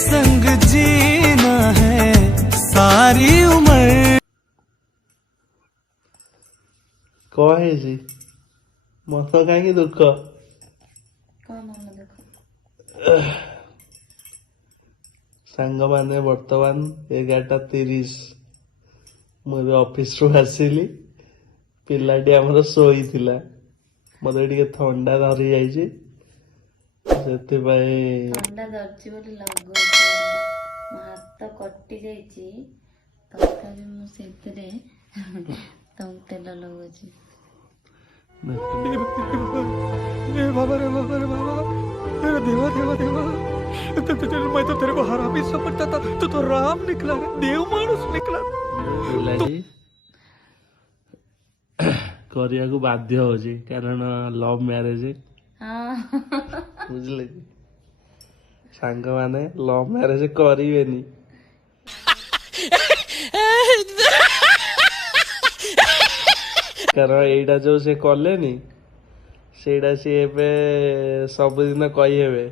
संग जीना है सारी उम्र। कौन है जी मन कहीं दुख सांग माने वर्तमान 11:30 मुझे ऑफिस रू आसिली पिलाटी आमर शोई मत थंडा धरी जाइए ଥଣ୍ଡା ଧରିଛି ବୋଲି ଲଗଉଛି ମୋ ହାତ କଟି ଯାଇଛି ତଥାପି ମୁଁ ସେଥିରେ ତମକୁ ତେଲ ଲଗଉଛି। बाबा रे बाबा रे बाबा तेरा देवा देवा देवा मैं तो तेरे को हरामी समझता था तू तो राम निकला रे देव मानुस निकला। କରିବାକୁ ବାଧ୍ୟ ହଉଛି କାରଣ ଲଭ୍ ମ୍ୟାରେଜ ବୁଝିଲେ କି ସାଙ୍ଗମାନେ ଲଭ୍ ମ୍ୟାରେଜ କରିବେନି କାରଣ ଏଇଟା ଯୋଉ ସେ କଲେନି ସେଇଟା ସିଏ ଏବେ ସବୁଦିନ କହିହେବେ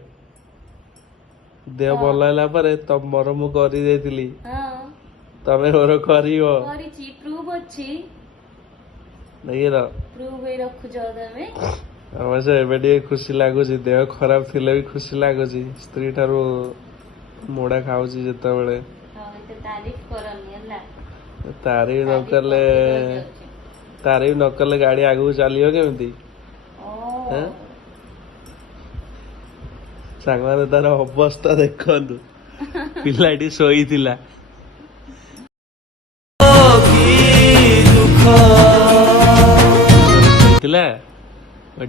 ଦେହ ଭଲ ହେଲା ପରେ ତମର ମୁଁ କରିଦେଇଥିଲି ତମେ ମୋର କରିବ ଅବଶ୍ୟ ଏବେ ଟିକେ ଖୁସି ଲାଗୁଛି ଦେହ ଖରାପ ଥିଲେ ବି ଖୁସି ଲାଗୁଛି ସ୍ତ୍ରୀ ଠାରୁ ମୋଡା ଖାଉଛି ଯେତେବେଳେ ତାରିଫ ନ କଲେ ଗାଡି ଆଗକୁ ଚାଲିବ କେମିତି ସାଙ୍ଗମାନେ ତାର ଅବସ୍ଥା ଦେଖନ୍ତୁ ପିଲାଟି ଶୋଇଥିଲା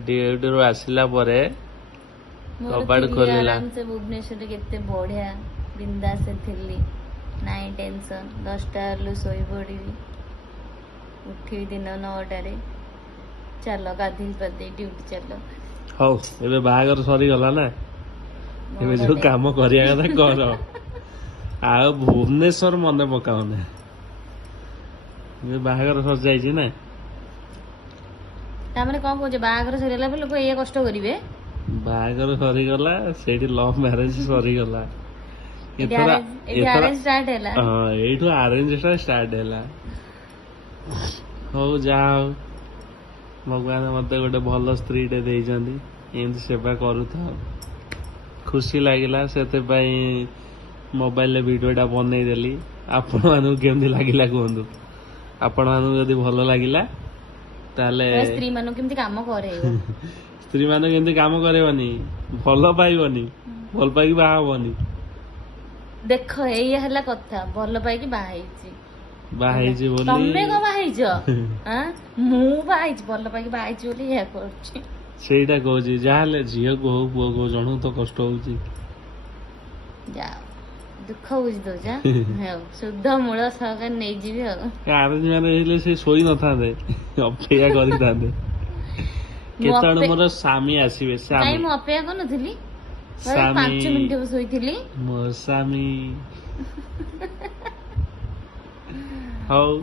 ଡ୍ୟୁଟିରୁ ଆସିଲା ପରେ କବାଟ ଖୋଲିଲା ଭୁବନେଶ୍ୱରରେ କେତେ ବଢିଆ ବିନ୍ଦାସ ଥିଲି ନାଇଁ ଟେନସନ 10ଟା ବେଳୁ ଶୋଇ ପଡିବି ଉଠିବି ଦିନ 9ଟାରେ ଚାଲ ଗାଧେଇ ପାଧେଇ ଡ୍ୟୁଟି ଚାଲ। ହଉ ଏବେ ବାହାଘର ସରିଗଲା ନା ଏବେ ଯୋଉ କାମ କରିବା କଥା କର ଆଉ ଭୁବନେଶ୍ୱର ମନେ ପକାଉନା ଏବେ ବାହାଘର ସରିଯାଇଛି ନା ତାମାନେ କଣ କହୁଛ ବାହାଘର ସରିଗଲା ପରେ ଲୋକ ଏଇଆ କଷ୍ଟ କରିବେ ବାହାଘର ସରିଗଲା ସେଇଠି ଲଭ୍ ମ୍ୟାରେଜ ସରିଗଲା ଏଇଠୁ ଆରେଞ୍ଜ ଷ୍ଟାର୍ଟ ହେଲା। ହଉ ଯାହା ହଉ ଭଗବାନ ମତେ ଗୋଟେ ଭଲ ସ୍ତ୍ରୀଟେ ଦେଇଛନ୍ତି ଏମିତି ସେବା କରୁଥାଉ ଖୁସି ଲାଗିଲା ସେଥିପାଇଁ ମୋବାଇଲରେ ଭିଡିଓଟା ବନେଇଦେଲି ଆପଣମାନଙ୍କୁ କେମିତି ଲାଗିଲା କୁହନ୍ତୁ ଆପଣମାନଙ୍କୁ ଯଦି ଭଲ ଲାଗିଲା ତାହେଲେ ସ୍ତ୍ରୀ ମାନଙ୍କୁ କେମିତି କାମ କରେଇବ ସ୍ତ୍ରୀ ମାନଙ୍କୁ କେମିତି କାମ କରେଇବନି ଭଲ ପାଇବନି ଭଲ ପାଇକି ବାହା ହବନି ଦେଖ ଏଇଆ ହେଲା କଥା ଭଲ ପାଇକି ବାହା ହେଇଛି ବୋଲି ତମେ କଣ ବାହା ହେଇଛ ମୁଁ ବାହା ହେଇଛି ଭଲ ପାଇକି ବାହା ହେଇଛି ବୋଲି ଏହା କରୁଛି ସେଇଟା କହୁଛି ଯାହାହେଲେ ଝିଅକୁ ହଉ ପୁଅକୁ ହଉ ଜଣକୁ ତ କଷ୍ଟ ହଉଛି ଯାଅ ଦୁଃଖ ବୁଝି ଦଉଛ ଶୁଦ୍ଧ ମୂଳ ସହକାରେ ନେଇଯିବି ଆଉ ଆରେଞ୍ଜ ମ୍ୟାରେଜ ହେଇଥିଲେ ସେ ଶୋଇ ନଥାନ୍ତେ ଅପେକ୍ଷା କରିଥାନ୍ତେ କେତେବେଳେ ମୋର ସ୍ୱାମୀ ଆସିବେ ମୁଁ ଅପେକ୍ଷା କରୁନଥିଲି 5 ମିନିଟ୍ ଶୋଇଥିଲି ମୋ ସ୍ୱାମୀ ହଉ